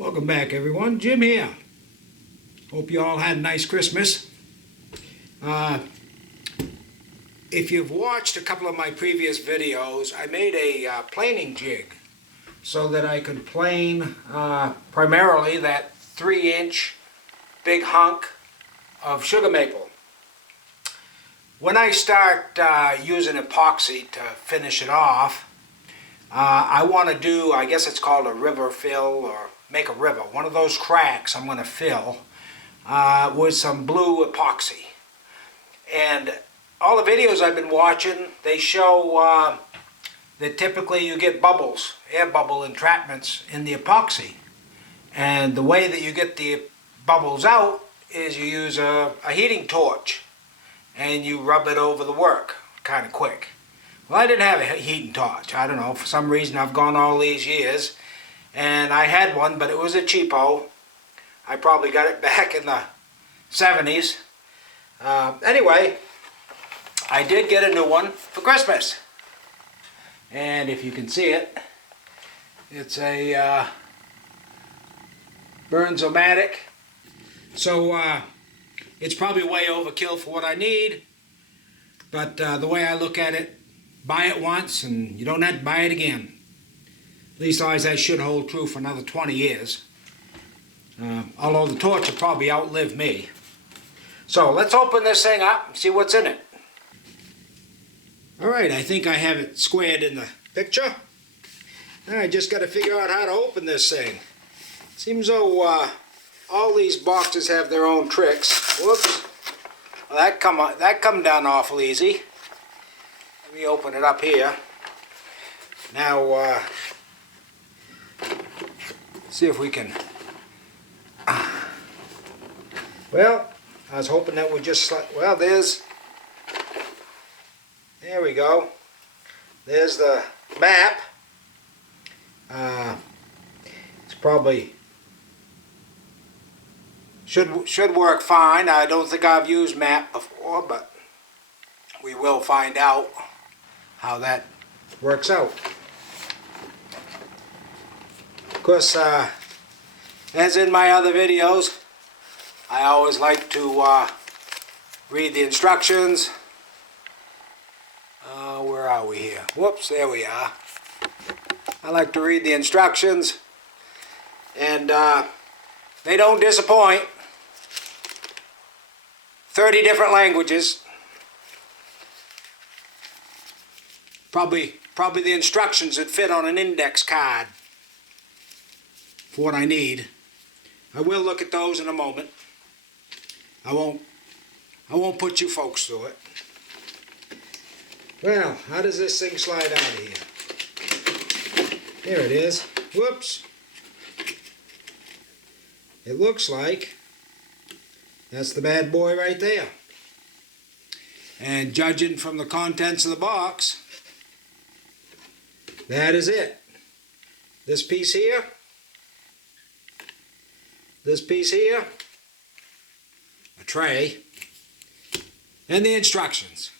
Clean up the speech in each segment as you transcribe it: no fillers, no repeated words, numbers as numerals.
Welcome back, everyone. Jim here. Hope you all had a nice Christmas. If you've watched a couple of my previous videos, I made a planing jig so that I could plane primarily that 3-inch big hunk of sugar maple. When I start using epoxy to finish it off, I want to do, I guess it's called a river fill, or make a river. One of those cracks I'm going to fill with some blue epoxy. And all the videos I've been watching, they show that typically you get bubbles, air bubble entrapments in the epoxy. And the way that you get the bubbles out is you use a heating torch and you rub it over the work kind of quick. Well, I didn't have a heating torch. I don't know, for some reason I've gone all these years and I had one, but it was a cheapo. I probably got it back in the 70s. Anyway, I did get a new one for Christmas. And if you can see it, it's a Bernzomatic. So it's probably way overkill for what I need. But the way I look at it, buy it once and you don't have to buy it again. Leastwise, that should hold true for another 20 years. Although the torch will probably outlive me. So let's open this thing up and see what's in it. Alright, I think I have it squared in the picture. I just got to figure out how to open this thing. Seems though all these boxes have their own tricks. Whoops. Well, that come down awful easy. Let me open it up here. Now, see if we can... Well, I was hoping that would just... Well, there we go. There's the map. It's probably... Should work fine. I don't think I've used map before, but we will find out how that works out. Of course, as in my other videos, I always like to read the instructions. Where are we here? Whoops, there we are. I like to read the instructions, and they don't disappoint. 30 different languages. Probably the instructions that fit on an index card for what I need. I will look at those in a moment. I won't put you folks through it. Well, how does this thing slide out of here? There it is. Whoops. It looks like that's the bad boy right there. And judging from the contents of the box, that is it. This piece here, a tray, and the instructions.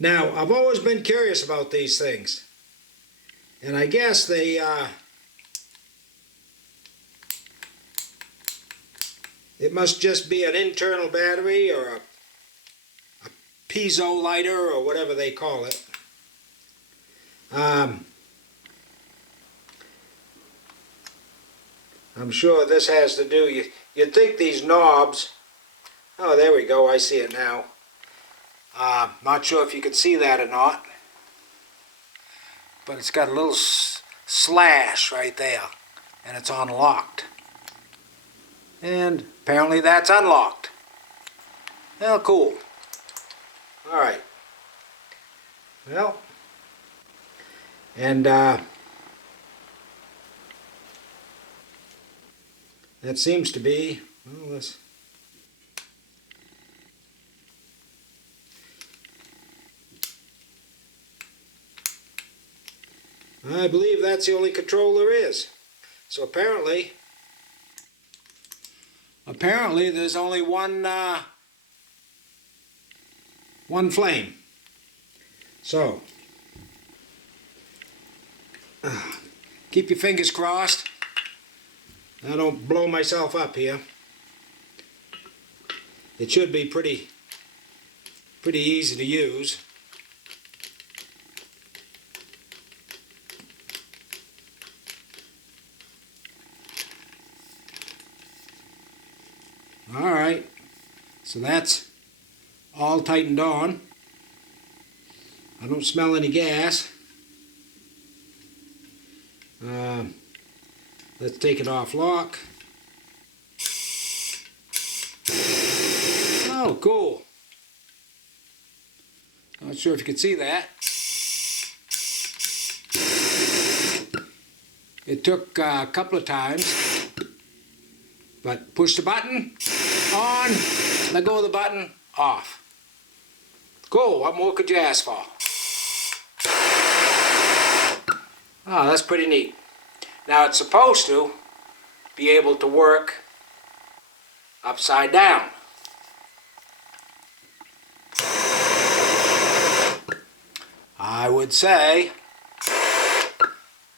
Now, I've always been curious about these things, and I guess they it must just be an internal battery or a piezo lighter or whatever they call it. I'm sure this has to do, you'd think these knobs, oh there we go, I see it now. Not sure if you can see that or not, but it's got a little slash right there, and it's unlocked. And apparently that's unlocked. Well, cool. Alright. Well, and that seems to be, well, let's... I believe that's the only control there is. So apparently there's only one flame. So Keep your fingers crossed. I don't blow myself up here. It should be pretty easy to use. Alright, so that's all tightened on. I don't smell any gas. Let's take it off lock. Oh, cool. Not sure if you can see that. It took a couple of times, but push the button, on, let go of the button, off. Cool, what more could you ask for? Oh, that's pretty neat. Now it's supposed to be able to work upside down. I would say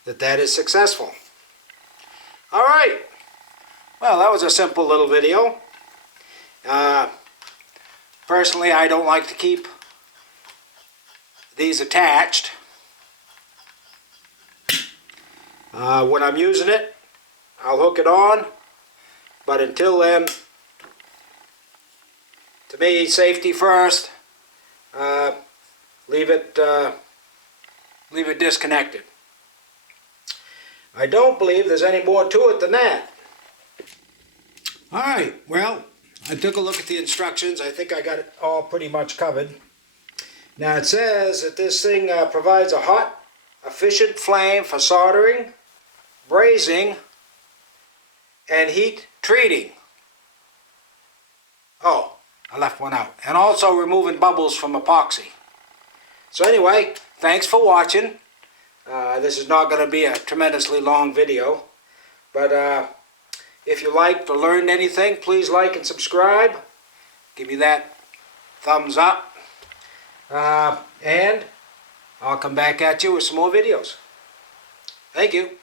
that is successful. All right. Well, that was a simple little video. Personally, I don't like to keep these attached. When I'm using it, I'll hook it on, but until then, to me, safety first. Leave it disconnected. I don't believe there's any more to it than that. All right, well, I took a look at the instructions. I think I got it all pretty much covered. Now it says that this thing provides a hot, efficient flame for soldering, brazing, and heat treating. Oh, I left one out. And also removing bubbles from epoxy. So anyway, thanks for watching. This is not going to be a tremendously long video. But if you liked or learned anything, please like and subscribe. Give me that thumbs up. And I'll come back at you with some more videos. Thank you.